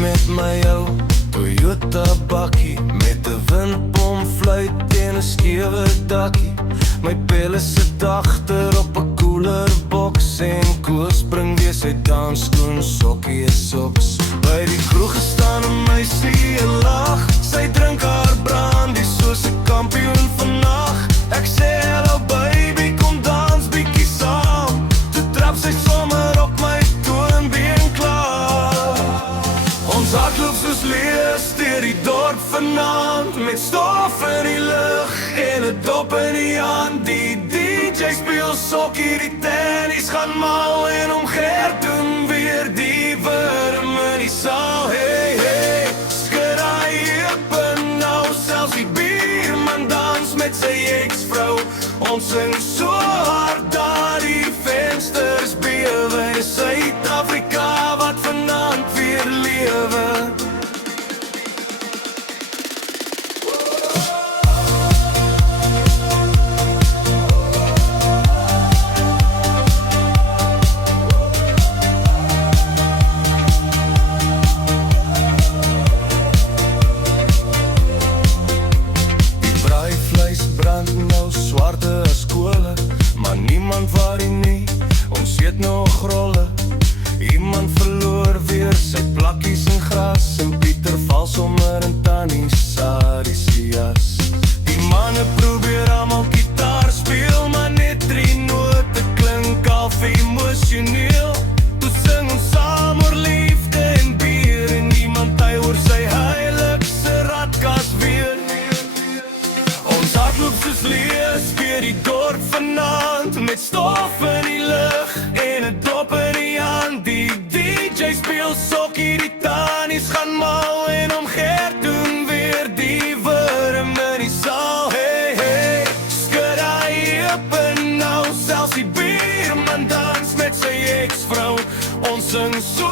met my jou Toyota bakkie met 'n windpomfluit en 'n skewe dakkie. My pelle sit agter op 'n koelerboks en Koos bring weer sy dansskoen, sokkie en soks. By die kroeg staan 'n meisie en lag. Sy drink haar brandy soos 'n kampioen vannag. Ek sê hello baby, kom dans bietjie saam. Toe trap sy sommer op my toonbeen klaar. Ons hardloop soos leeu's deur die dorp vanaand, met stof in die lug en 'n dop in die hand. Die DJ speel sokkie, die tennies gaan mal en omgeer doen weer die wurm in die saal. Hey, hey, skud daai heupe nou, selfs die bierman dans met sy ex-vrou. Ons sing so hard dat die vensters bewe. Dis Suid-Afrika wat vanaand weer lewe. Swarte as kole, maar niemand worry nie, ons eet nog rolle. Iemand verloor weer sy plakkies in gras, en Pieter val sommer in Tannie Sari se jas. Die manne probeer almal gitaar speel, maar net 3 note klink al emosioneel. Toe sing ons saam oor liefde en bier, en iemand hy oor sy heiligse radkas weer. Ons hardloop soos leeu's deur die dorp vanaand, met stof in die lug en 'n dop in die hand. Die DJ speel sokkie, die tannies gaan mal en omgeer doen weer die wurm in die saal. Hey, hey, skud daai heupe nou, selfs die bierman dans met sy ex-vrou. Ons sing so